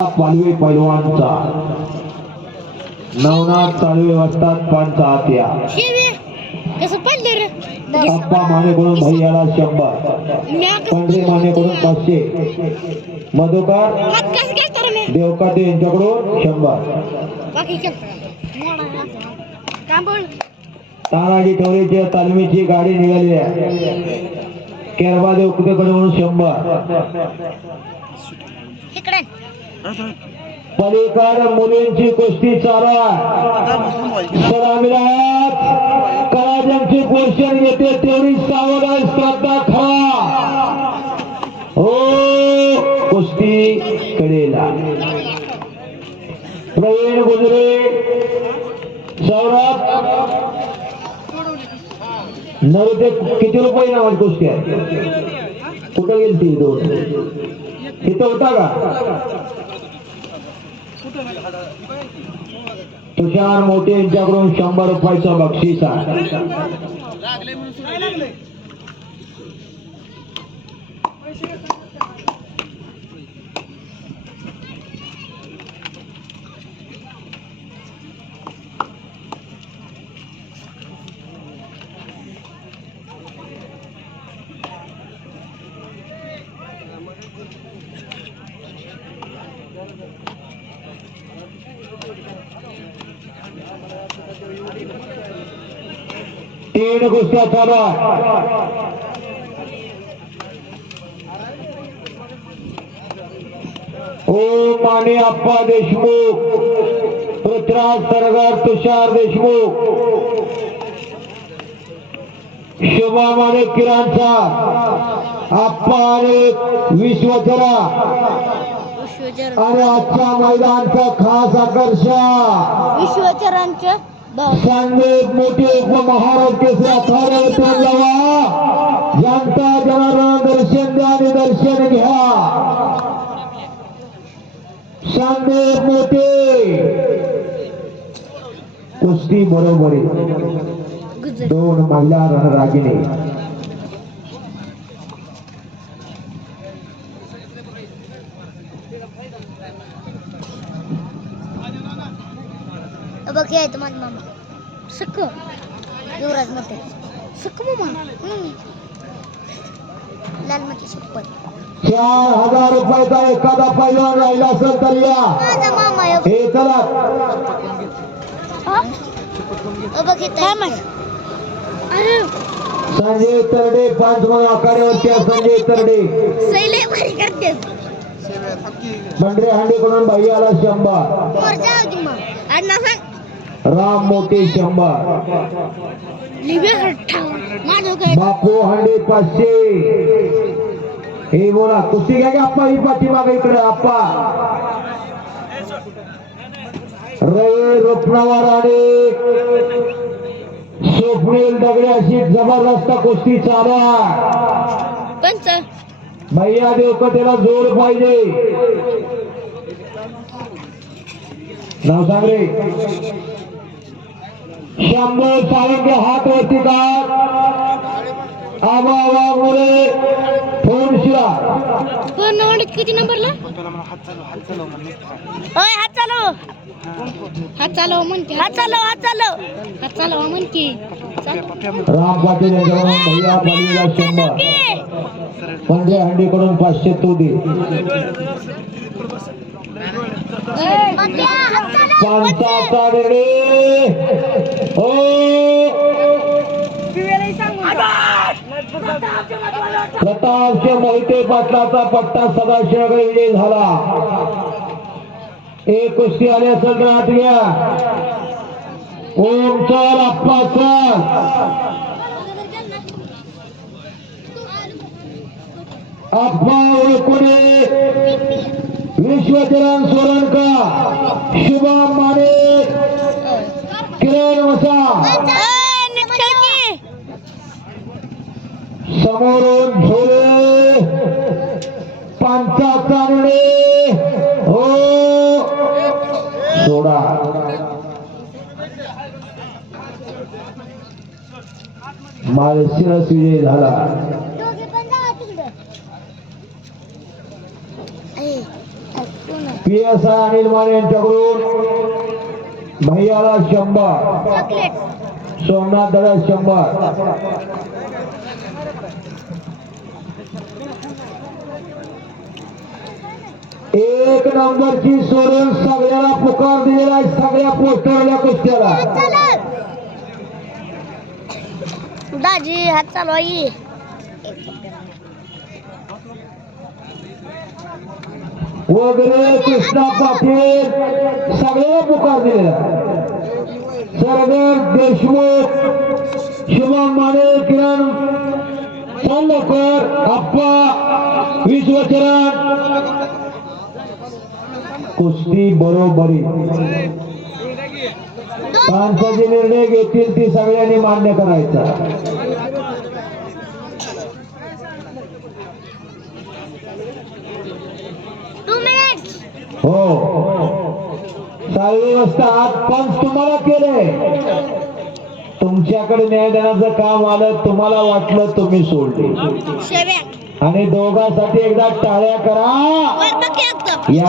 पालवे पैलवानचा नवनाथ तालवे वस्तात पांचा आत्या अप्पा मानेकडून भैयाला 100 पंढरी मानेकडून 500 मधुकर देवकाते यांच्याकडून 100 तानाजी टोळीच्या तालमीची गाडी निघाली आहे केरबा देवकुतेकडून 100 पलीकड मुलींची कुस्ती चालू सलामीला कलाज्यांची पोषण घेते तेवढी सावधान श्रद्धा खरा हो कुस्ती कडेला प्रवीण गुजरे सौरभ नरुते किती रुपये नावाची कुस्ती आहे कुठं गेली ती दोन तिथं होता का तुषार मोठे यांच्याकडून 100 रुपयाचं बक्षीस आहे तीन कुस्त्या चालू ओ माने अप्पा देशमुख पृथ्वीराज सरगार तुषार देशमुख शुभा माने किरांचा अप्पा आणि विश्वचरा आणि आजच्या मैदानचा खास आकर्षण विश्वचरांच्या संदीप मोठे महाराज केसरी अखाड्यावर जावा जनता जनार्दन दर्शन द्या आणि दर्शन घ्या संदीप मोठे कुस्ती बरोबरी 2 महिला रणरागिणी बघ हे तो माझा मामा सख युवराज मोठे सख मामा लाल माती शपथ 4000 रुपयाचा एखादा पैलवान राहिला असेल तर या माझा मामा हे चला बघ हे अरे संजय तरडे 5 म्हणून आखाड्यावरती संजय तरडे सैले भारी करते मंडरे हांडीकडून भैयाला 100 मोर्चा होती मग अण्णा सांग राम मोठे 100 बापू हांडे 500 हे बोला कुस्ती घ्या की आप्पा ही पाठीमागे इकडे आप्पा रवी रुपनवर आणि स्वप्नील दगडे अशी जबरदस्त कुस्ती चालू पंच भैया देवकतेला जोर पाहिजे नाव सांग रे शंभू सावंत हात वरती काढ आबा मुळे फोन शिरा किती नंबरला ओय हात चालव म्हणते हात चालव म्हणते राम पाटील यांच्याकडून भैया पाटीलला 100 पंढरी हांडीकडून 500 तू दे पंचाचा निर्णय हो प्रतापसिंह मोहिते पाटलाचा पट्टा सदाशिवकडे विजय झाला एक कुस्ती आली असेल तर आत घ्या ओम चल अप्पा चल अप्पा ओळखुणे विश्वचरण सोरणका शुभम माने किरण वसा समोरून झोले पंचाचा निर्णय हो सोडा माळशिरस विजय झाला कोण PSI अनिल माने यांच्याकडून भैयाला 100, चॉकलेट सोमनाथ दादा 100. एक नंबरची सोडून सगळ्याला पुकार दिलेला आहे, सगळ्या पोस्टरला कुस्त्याला. दाजी हात चालू आहे. वगैरे कृष्णा पाटील सगळ्याला पुकार दिलेला. सरगर देशमुख, शुभम माने, किरण चांदोकर, अप्पा विश्वचरण. कुस्ती बरोबरी. माणसाचे निर्णय घेतील ती सगळ्यांनी मान्य करायचा. हो, साळवे वाजता आत पंच तुम्हाला केले. तुमच्याकडे न्याय देण्याचं काम आलं, तुम्हाला वाटलं तुम्ही सोडले. आणि दोघांसाठी एकदा टाळ्या करा.